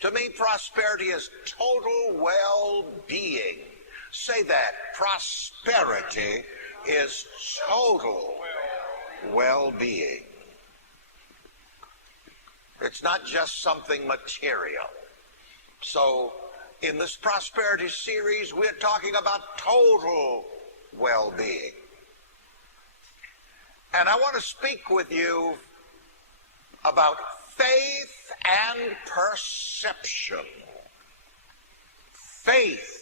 To me, prosperity is total well-being. Say that. Prosperity is total well-being. It's not just something material. So, in this prosperity series, we're talking about total well-being. And I want to speak with you about faith and perception. Faith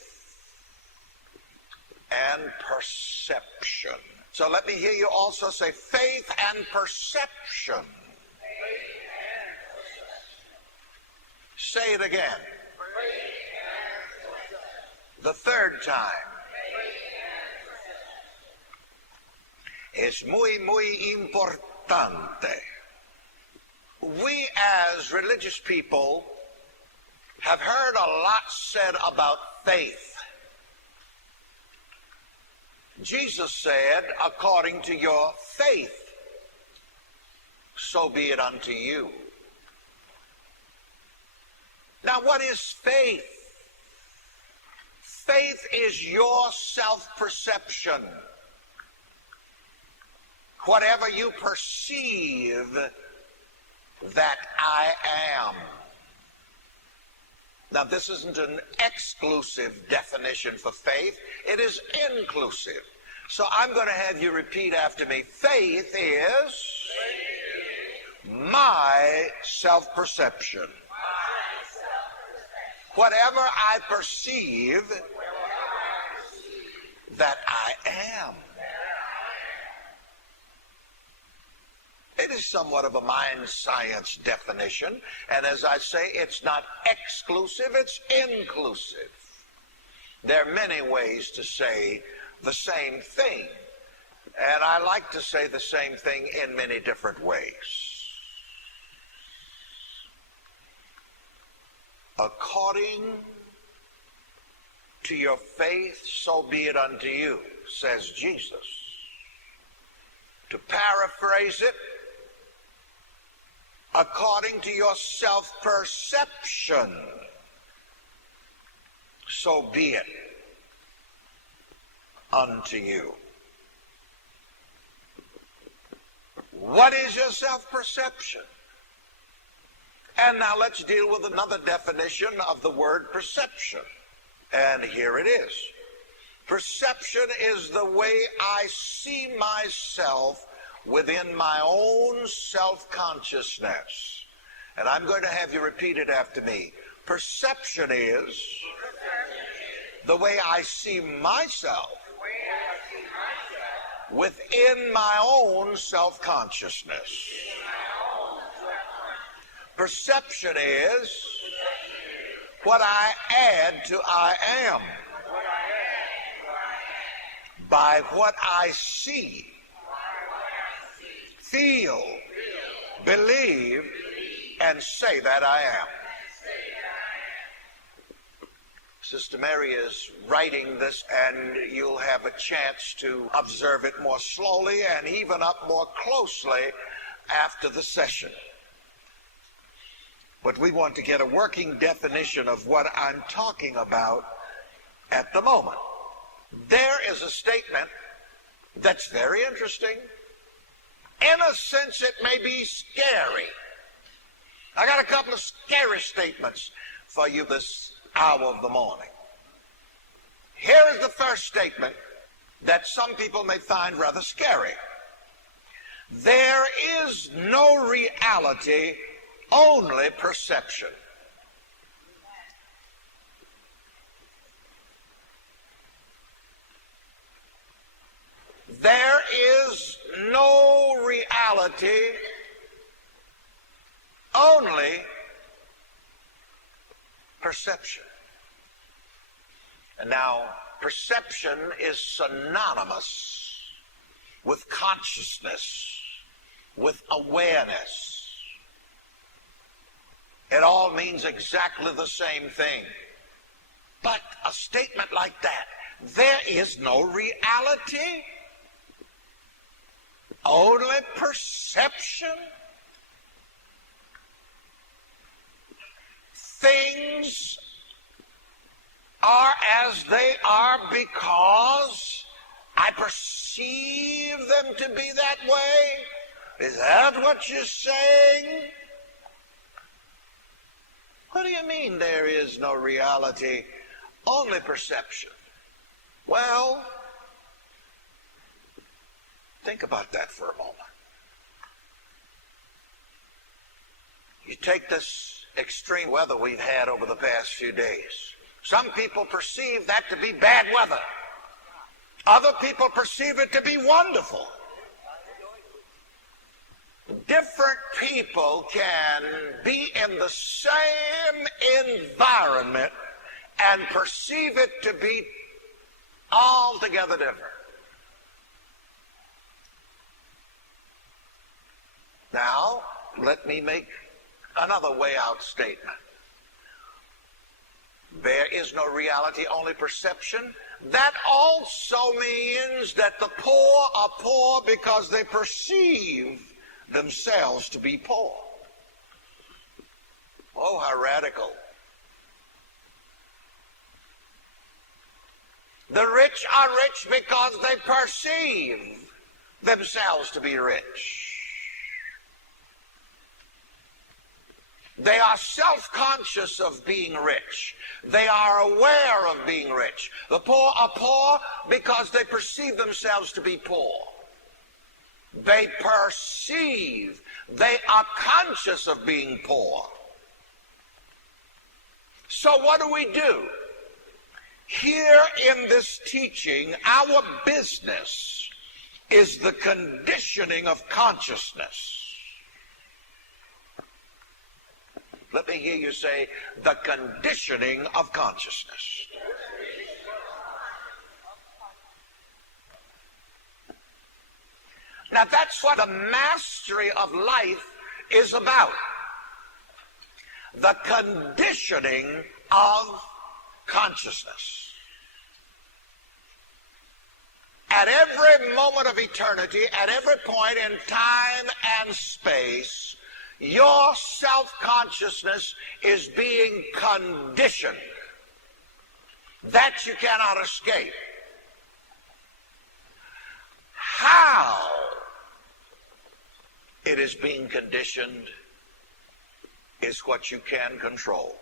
and perception. So let me hear you also say faith and perception. Say it again. The third time. Es muy importante. We as religious people have heard a lot said about faith. Jesus said, according to your faith, so be it unto you. Now, what is faith? Faith is your self-perception. Whatever you perceive that I am. Now, this isn't an exclusive definition for faith. It is inclusive. So I'm going to have you repeat after me. Faith is my self-perception. Whatever I perceive that I am. It is somewhat of a mind science definition, and as I say, it's not exclusive, it's inclusive. There are many ways to say the same thing, and I like to say the same thing in many different ways. According to your faith, so be it unto you, says Jesus. To paraphrase it, according to your self-perception, so be it unto you. What is your self-perception? And now let's deal with another definition of the word perception. And here it is. Perception is the way I see myself within my own self-consciousness. And I'm going to have you repeat it after me. Perception is the way I see myself within my own self-consciousness. Perception is what I add to I am by what I see, feel, believe, and say that I am. Sister Mary is writing this, and you'll have a chance to observe it more slowly and even up more closely after the session. But we want to get a working definition of what I'm talking about at the moment. There is a statement that's very interesting. In a sense, it may be scary. I got a couple of scary statements for you this hour of the morning. Here is the first statement that some people may find rather scary. There is no reality, only perception. There is no reality, only perception. And now, perception is synonymous with consciousness, with awareness. It all means exactly the same thing. But a statement like that, there is no reality, only perception. Things are as they are because I perceive them to be that way? Is that what you're saying? What do you mean there is no reality, only perception? Well, think about that for a moment. You take this extreme weather we've had over the past few days. Some people perceive that to be bad weather. Other people perceive it to be wonderful. Different people can be in the same environment and perceive it to be altogether different. Now, let me make another way out statement. There is no reality, only perception. That also means that the poor are poor because they perceive themselves to be poor. Oh, how radical. The rich are rich because they perceive themselves to be rich. They are self-conscious of being rich. They are aware of being rich. The poor are poor because they perceive themselves to be poor. They perceive, they are conscious of being poor. So what do? Here in this teaching, our business is the conditioning of consciousness. Let me hear you say, the conditioning of consciousness. Now that's what the mastery of life is about. The conditioning of consciousness. At every moment of eternity, at every point in time and space, your self-consciousness is being conditioned. That you cannot escape. How it is being conditioned is what you can control.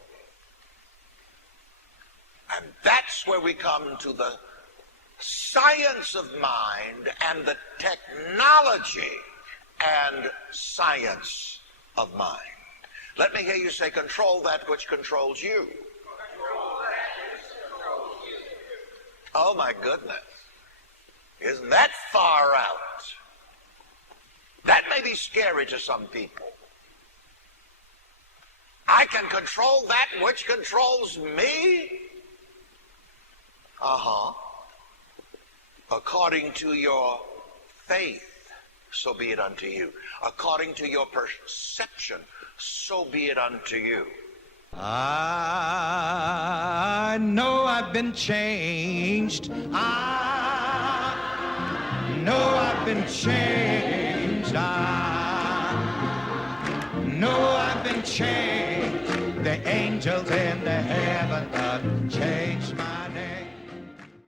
And that's where we come to the science of mind and the technology and science of mind. Let me hear you say, control that which controls you. Control that which controls you. Oh my goodness. Isn't that far out? That may be scary to some people. I can control that which controls me? According to your faith, so be it unto you. According to your perception, so be it unto you. I know I've been changed. I know I've been changed. I know I've been changed. The angels in the heaven